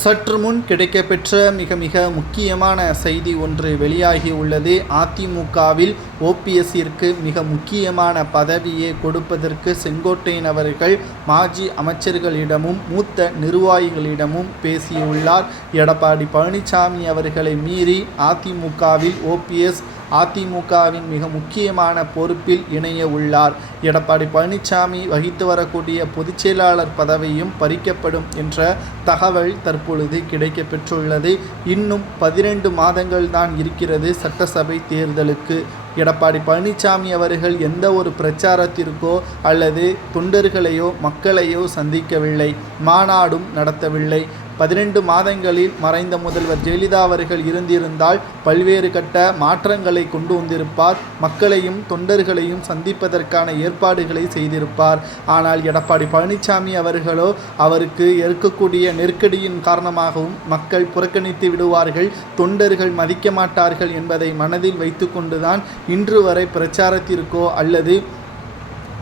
சற்று முன் கிடைக்கப்பெற்ற மிக மிக முக்கியமான செய்தி ஒன்று வெளியாகி உள்ளது. அதிமுகவில் ஓபிஎஸ்ஸிற்கு மிக முக்கியமான பதவியை கொடுப்பதற்கு செங்கோட்டையன் அவர்கள் மாஜி அமைச்சர்களிடமும் மூத்த நிர்வாகிகளிடமும் பேசியுள்ளார். எடப்பாடி பழனிசாமி அவர்களை மீறி அதிமுகவில் ஓபிஎஸ் அதிமுகவின் மிக முக்கியமான பொறுப்பில் இணைய உள்ளார். எடப்பாடி பழனிசாமி வகித்து வரக்கூடிய பொதுச் செயலாளர் பதவியும் பறிக்கப்படும் என்ற தகவல் தற்பொழுது கிடைக்கப்பெற்றுள்ளது. இன்னும் பதினெண்டு மாதங்கள் தான் இருக்கிறது சட்டசபை தேர்தலுக்கு. எடப்பாடி பழனிசாமி அவர்கள் எந்த ஒரு பிரச்சாரத்திற்கோ அல்லது தொண்டர்களையோ மக்களையோ சந்திக்கவில்லை. மாநாடும் நடத்தவில்லை. பதினெண்டு மாதங்களில் மறைந்த முதல்வர் ஜெயலலிதா அவர்கள் இருந்திருந்தால் பல்வேறு கட்ட மாற்றங்களை கொண்டு வந்திருப்பார். மக்களையும் தொண்டர்களையும் சந்திப்பதற்கான ஏற்பாடுகளை செய்திருப்பார். ஆனால் எடப்பாடி பழனிசாமி அவர்களோ அவருக்கு இருக்கக்கூடிய நெருக்கடியின் காரணமாகவும் மக்கள் புறக்கணித்து விடுவார்கள். தொண்டர்கள் மதிக்க மாட்டார்கள் என்பதை மனதில் வைத்துக்கொண்டுதான் இன்று வரை பிரச்சாரத்திற்கோ அல்லது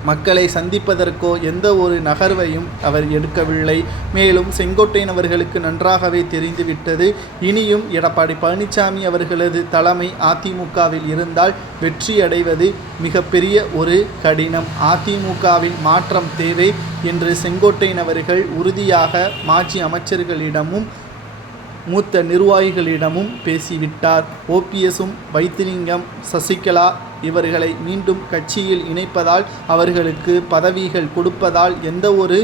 மக்களை சந்திப்பதற்கோ எந்த ஒரு நகர்வையும் அவர் எடுக்கவில்லை. மேலும் செங்கோட்டையன் அவர்களுக்கு நன்றாகவே தெரிந்துவிட்டது. இனியும் எடப்பாடி பழனிசாமி அவர்களது தலைமை அதிமுகவில் இருந்தால் வெற்றி அடைவது மிகப்பெரிய ஒரு கடினம். அதிமுகவின் மாற்றம் தேவை என்று செங்கோட்டையன் அவர்கள் உறுதியாக மாஜி அமைச்சர்களிடமும் மூத்த நிர்வாகிகளிடமும் பேசிவிட்டார். ஓபிஎஸும் வைத்திலிங்கம் சசிகலா இவர்களை மீண்டும் கட்சியில் இணைப்பதால் அவர்களுக்கு பதவிகள் கொடுப்பதால் எந்த ஒரு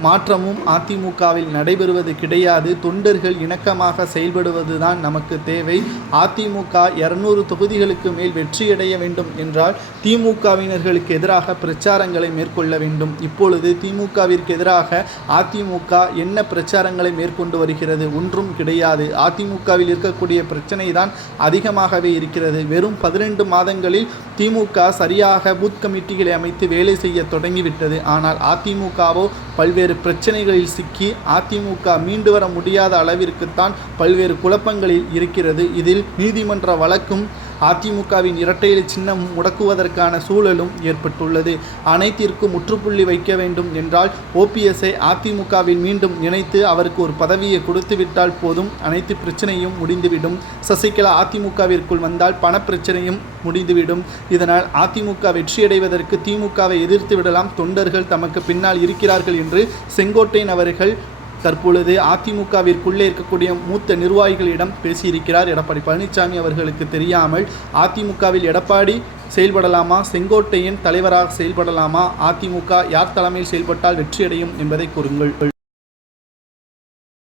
மாற்றமும் அதிமுகவில் நடைபெறுவது கிடையாது. தொண்டர்கள் இணக்கமாக செயல்படுவதுதான் நமக்கு தேவை. அதிமுக இருநூறு தொகுதிகளுக்கு மேல் வெற்றியடைய வேண்டும் என்றால் திமுகவினர்களுக்கு எதிராக பிரச்சாரங்களை மேற்கொள்ள வேண்டும். இப்பொழுது திமுகவிற்கு எதிராக அதிமுக என்ன பிரச்சாரங்களை மேற்கொண்டு வருகிறது? ஒன்றும் கிடையாது. அதிமுகவில் இருக்கக்கூடிய பிரச்சனை தான் அதிகமாகவே இருக்கிறது. வெறும் பதினெண்டு மாதங்களில் திமுக சரியாக பூத் கமிட்டிகளை அமைத்து வேலை செய்ய தொடங்கிவிட்டது. ஆனால் அதிமுகவோ பல்வேறு பல்வேறு பிரச்சனைகளில் சிக்கி அதிமுக மீண்டு வர முடியாத அளவிற்குத்தான் பல்வேறு குழப்பங்களில் இருக்கிறது. இதில் நீதிமன்ற வழக்கும் அதிமுகவின் இரட்டையில் சின்னம் முடக்குவதற்கான சூழலும் ஏற்பட்டுள்ளது. அனைத்திற்கும் முற்றுப்புள்ளி வைக்க வேண்டும் என்றால் ஓபிஎஸ்ஐ அதிமுகவில் மீண்டும் இணைத்து அவருக்கு ஒரு பதவியை கொடுத்துவிட்டால் போதும். அனைத்து பிரச்சனையும் முடிந்துவிடும். சசிகலா அதிமுகவிற்குள் வந்தால் பணப்பிரச்சனையும் முடிந்துவிடும். இதனால் அதிமுக வெற்றியடைவதற்கு திமுகவை எதிர்த்து விடலாம். தொண்டர்கள் தமக்கு பின்னால் இருக்கிறார்கள் என்று செங்கோட்டையன் அவர்கள் தற்பொழுது அதிமுகவிற்குள்ளே இருக்கக்கூடிய மூத்த நிர்வாகிகளிடம் பேசியிருக்கிறார் எடப்பாடி பழனிசாமி அவர்களுக்கு தெரியாமல் அதிமுகவில் எடப்பாடி செயல்படலாமா செங்கோட்டையின் தலைவராக செயல்படலாமா அதிமுக யார் தலைமையில் செயல்பட்டால் வெற்றியடையும் என்பதை கூறுங்கள்.